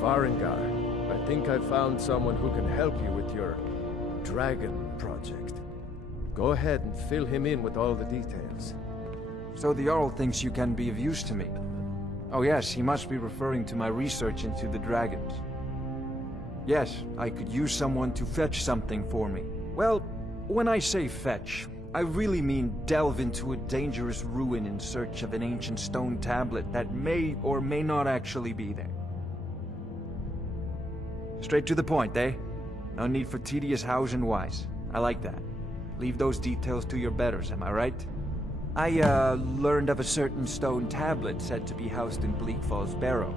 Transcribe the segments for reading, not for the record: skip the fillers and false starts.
Farengar, I think I found someone who can help you with your dragon project. Go ahead and fill him in with all the details. So the Jarl thinks you can be of use to me. Oh yes, he must be referring to my research into the dragons. Yes, I could use someone to fetch something for me. Well, when I say fetch, I really mean delve into a dangerous ruin in search of an ancient stone tablet that may or may not actually be there. Straight to the point, eh? No need for tedious hows and whys. I like that. Leave those details to your betters, am I right? I, learned of a certain stone tablet said to be housed in Bleak Falls Barrow.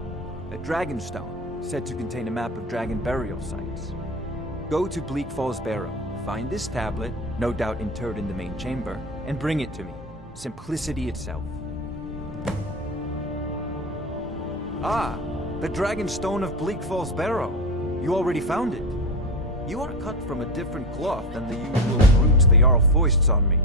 A dragon stone, said to contain a map of dragon burial sites. Go to Bleak Falls Barrow, find this tablet, no doubt interred in the main chamber, and bring it to me. Simplicity itself. Ah, the dragon stone of Bleak Falls Barrow. You already found it. You are cut from a different cloth than the usual brutes the Jarl foists on me.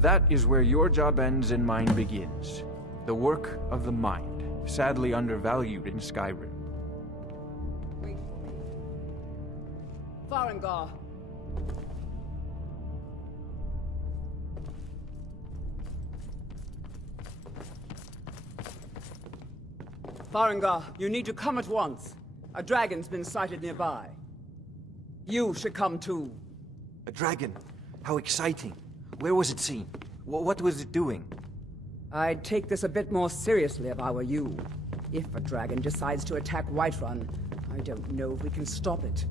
That is where your job ends and mine begins. The work of the mind, sadly undervalued in Skyrim. Wait for me. Farengar. Farengar, you need to come at once. A dragon's been sighted nearby. You should come too. A dragon? How exciting. Where was it seen? What was it doing? I'd take this a bit more seriously if I were you. If a dragon decides to attack Whiterun, I don't know if we can stop it.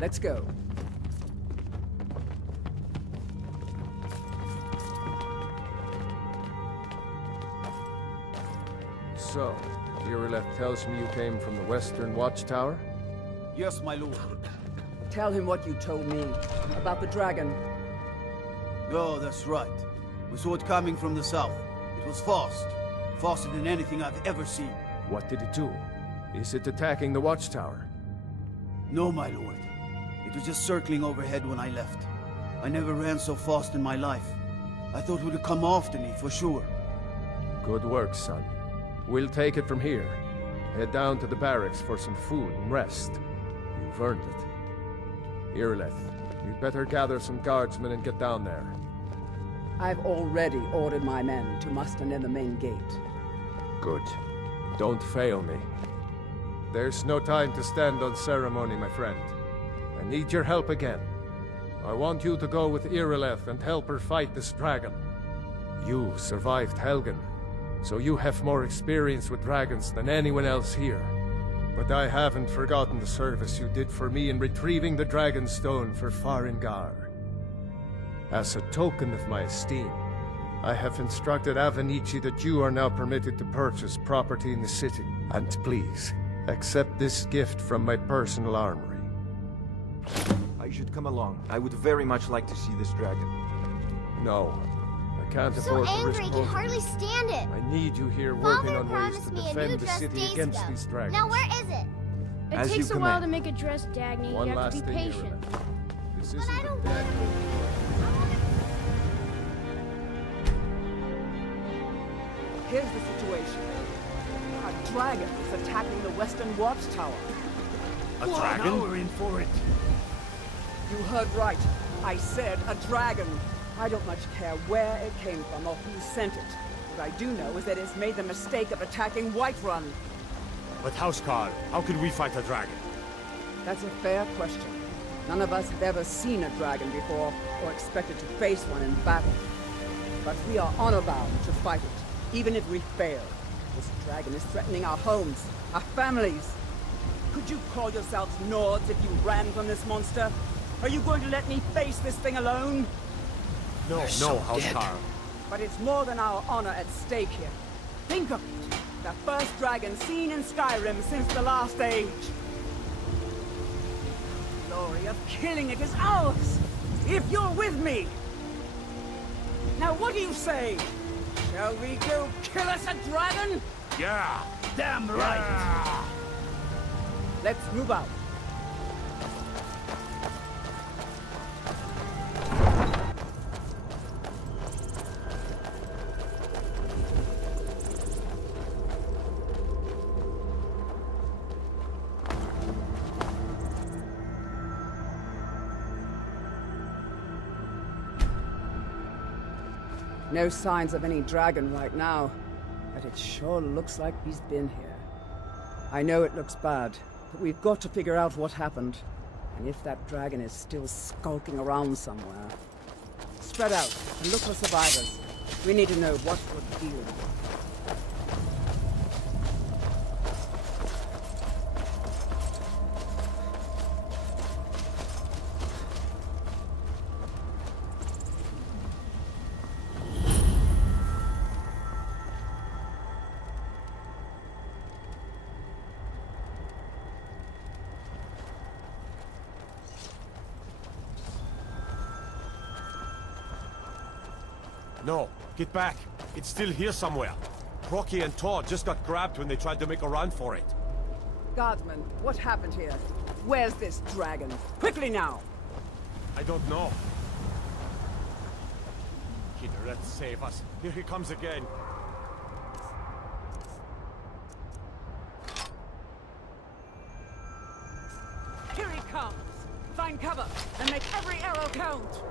Let's go. So, Irileth tells me you came from the Western Watchtower? Yes, my lord. Tell him what you told me about the dragon. Oh, that's right. We saw it coming from the south. It was fast. Faster than anything I've ever seen. What did it do? Is it attacking the Watchtower? No, my lord. It was just circling overhead when I left. I never ran so fast in my life. I thought it would come after me, for sure. Good work, son. We'll take it from here. Head down to the barracks for some food and rest. You've earned it. Irileth, you'd better gather some guardsmen and get down there. I've already ordered my men to muster near the main gate. Good. Don't fail me. There's no time to stand on ceremony, my friend. I need your help again. I want you to go with Irileth and help her fight this dragon. You survived Helgen, so you have more experience with dragons than anyone else here. But I haven't forgotten the service you did for me in retrieving the Dragon Stone for Farengar. As a token of my esteem, I have instructed Avenici that you are now permitted to purchase property in the city. And please, accept this gift from my personal armory. I should come along. I would very much like to see this dragon. No, I can't So afford to risk angry, I can both. hardly stand it. I need you here working Father on ways promised to me a new defend the dress city days against ago. these dragons. Now where is it? It As takes you a while to command. make a dress, Dagny. One You have last to be thing, patient. Irileth. This But isn't I a don't dead want Here's the situation. A dragon is attacking the Western Watchtower. A dragon? Now we're in for it. You heard right. I said a dragon. I don't much care where it came from or who sent it. What I do know is that it's made the mistake of attacking Whiterun. But Housecarl, how can we fight a dragon? That's a fair question. None of us have ever seen a dragon before, or expected to face one in battle. But we are honor-bound to fight it, even if we fail. This dragon is threatening our homes, our families. Could you call yourselves Nords if you ran from this monster? Are you going to let me face this thing alone? No, Housecarl. But it's more than our honor at stake here. Think of it. The first dragon seen in Skyrim since the last age. The glory of killing it is ours, if you're with me. Now what do you say? Shall we go kill us a dragon? Yeah! Damn right. Yeah. Let's move out. No signs of any dragon right now, but it sure looks like he's been here. I know it looks bad, but we've got to figure out what happened, and if that dragon is still skulking around somewhere. Spread out and look for survivors. We need to know what we're dealing with. No, get back. It's still here somewhere. Rocky and Todd just got grabbed when they tried to make a run for it. Guardsman, what happened here? Where's this dragon? Quickly now! I don't know. Kidder, save us. Here he comes again. Here he comes! Find cover and make every arrow count!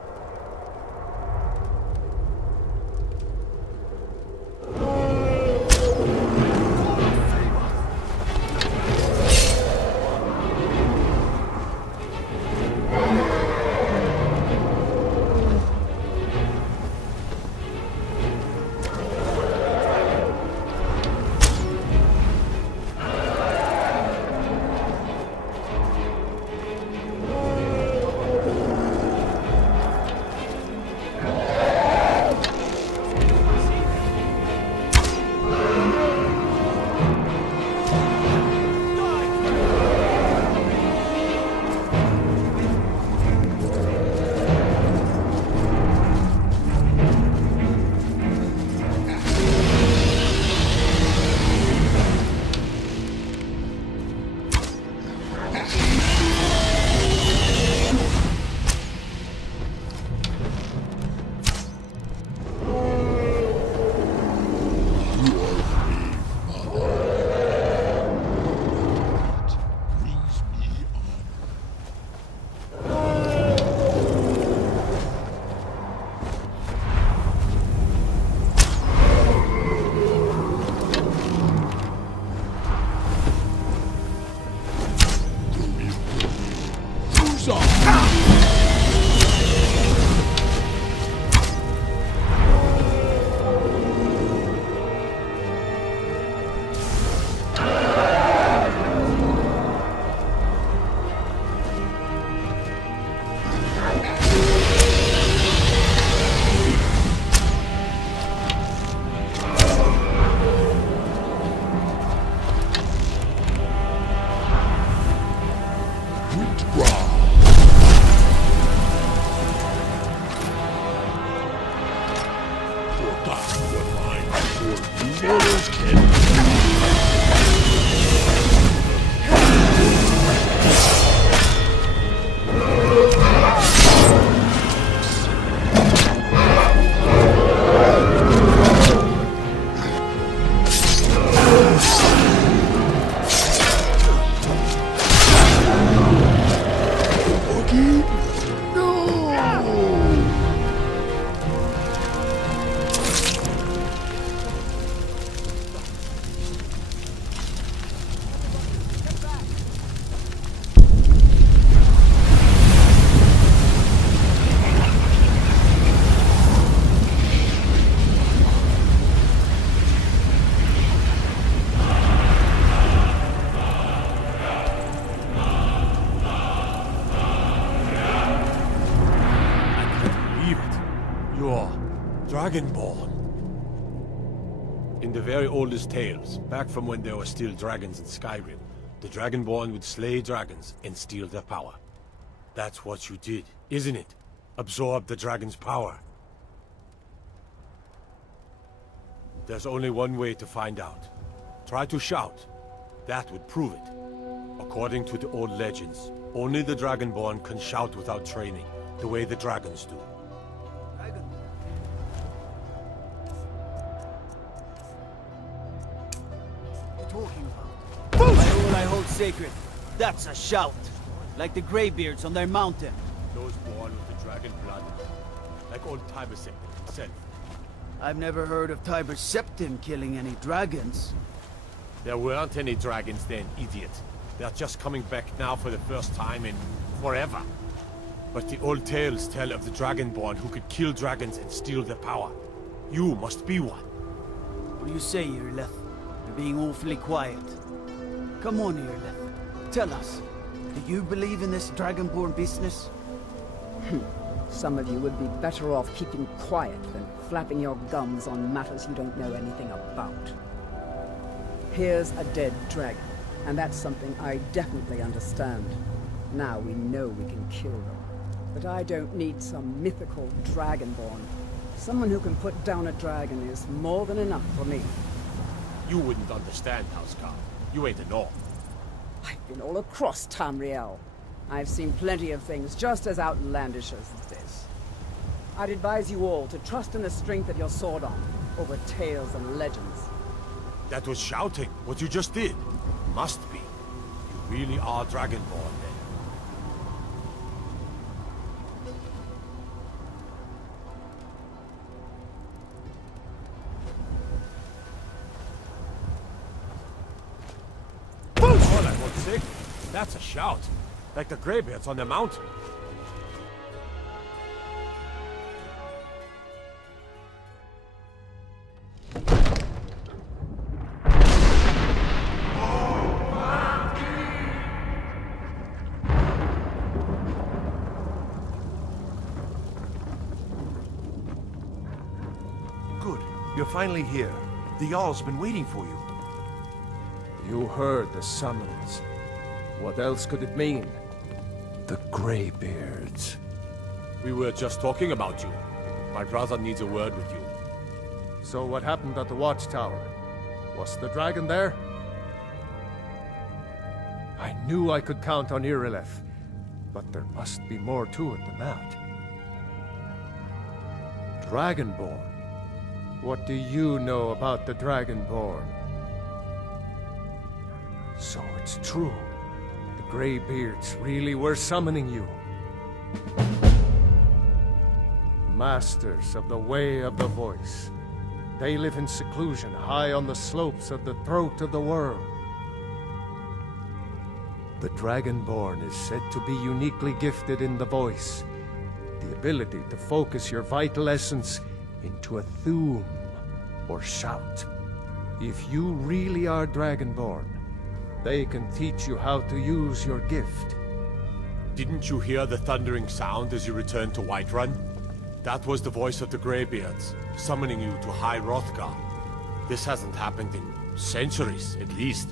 Dragonborn. In the very oldest tales, back from when there were still dragons in Skyrim, the Dragonborn would slay dragons and steal their power. That's what you did, isn't it? Absorb the dragon's power. There's only one way to find out. Try to shout. That would prove it. According to the old legends, only the Dragonborn can shout without training, the way the dragons do. Talking about? By all I hold sacred, that's a shout. Like the Greybeards on their mountain. Those born with the dragon blood. Like old Tibersek himself. I've never heard of Tiber Septim killing any dragons. There weren't any dragons then, idiot. They're just coming back now for the first time in forever. But the old tales tell of the Dragonborn who could kill dragons and steal their power. You must be one. What do you say, Irleth? You're being awfully quiet. Come on, Irleth. Tell us, do you believe in this Dragonborn business? Some of you would be better off keeping quiet than flapping your gums on matters you don't know anything about. Here's a dead dragon, and that's something I definitely understand. Now we know we can kill them. But I don't need some mythical Dragonborn. Someone who can put down a dragon is more than enough for me. You wouldn't understand, Housecarl. You ain't a Norm. I've been all across Tamriel. I've seen plenty of things just as outlandish as this. I'd advise you all to trust in the strength of your sword arm over tales and legends. That was shouting, what you just did. Must be. You really are Dragonborn, then. For all I want to say, that's a shout. Like the greybeards on the mountain. Good. You're finally here. The Jarl's been waiting for you. You heard the summons. What else could it mean? The Greybeards. We were just talking about you. My brother needs a word with you. So what happened at the watchtower? Was the dragon there? I knew I could count on Irileth, but there must be more to it than that. Dragonborn? What do you know about the Dragonborn? So it's true. The Greybeards really were summoning you. Masters of the Way of the Voice. They live in seclusion, high on the slopes of the throat of the world. The Dragonborn is said to be uniquely gifted in the voice. The ability to focus your vital essence into a thum, or shout. If you really are Dragonborn, they can teach you how to use your gift. Didn't you hear the thundering sound as you returned to Whiterun? That was the voice of the Greybeards, summoning you to High Hrothgar. This hasn't happened in centuries, at least.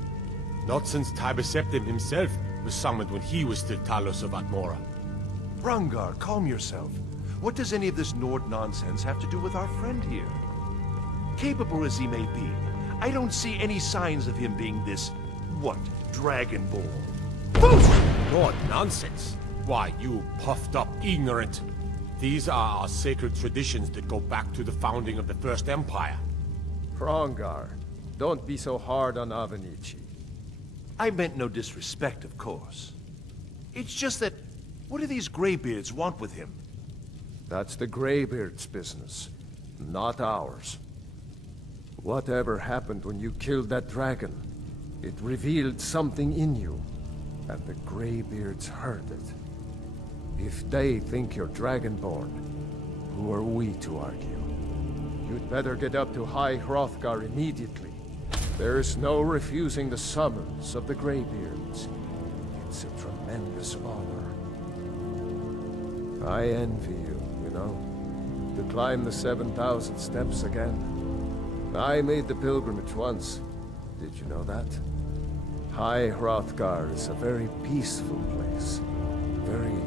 Not since Tiber Septim himself was summoned when he was still Talos of Atmora. Hrongar, calm yourself. What does any of this Nord nonsense have to do with our friend here? Capable as he may be, I don't see any signs of him being this, Dragonborn. Lord, nonsense! Why, you puffed up ignorant! These are our sacred traditions that go back to the founding of the First Empire. Hrongar, don't be so hard on Avenici. I meant no disrespect, of course. It's just that, what do these Greybeards want with him? That's the Greybeards' business, not ours. Whatever happened when you killed that dragon, it revealed something in you, and the Greybeards heard it. If they think you're Dragonborn, who are we to argue? You'd better get up to High Hrothgar immediately. There's no refusing the summons of the Greybeards. It's a tremendous honor. I envy you, you know, to climb the 7,000 steps again. I made the pilgrimage once. Did you know that? High Hrothgar is a very peaceful place. Very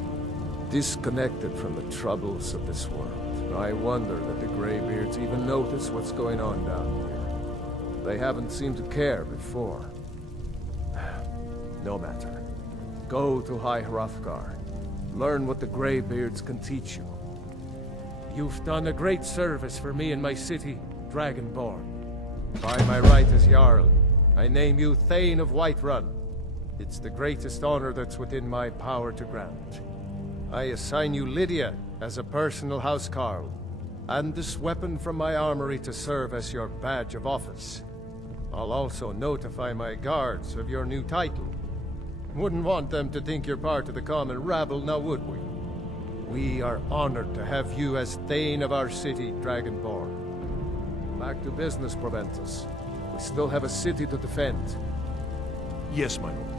disconnected from the troubles of this world. I wonder that the Greybeards even notice what's going on down here. They haven't seemed to care before. No matter. Go to High Hrothgar. Learn what the Greybeards can teach you. You've done a great service for me and my city, Dragonborn. By my right as Jarl, I name you Thane of Whiterun. It's the greatest honor that's within my power to grant. I assign you Lydia as a personal housecarl. and this weapon from my armory to serve as your badge of office. I'll also notify my guards of your new title. Wouldn't want them to think you're part of the common rabble, now would we? We are honored to have you as Thane of our city, Dragonborn. Back to business, Proventus. We still have a city to defend. Yes, my lord.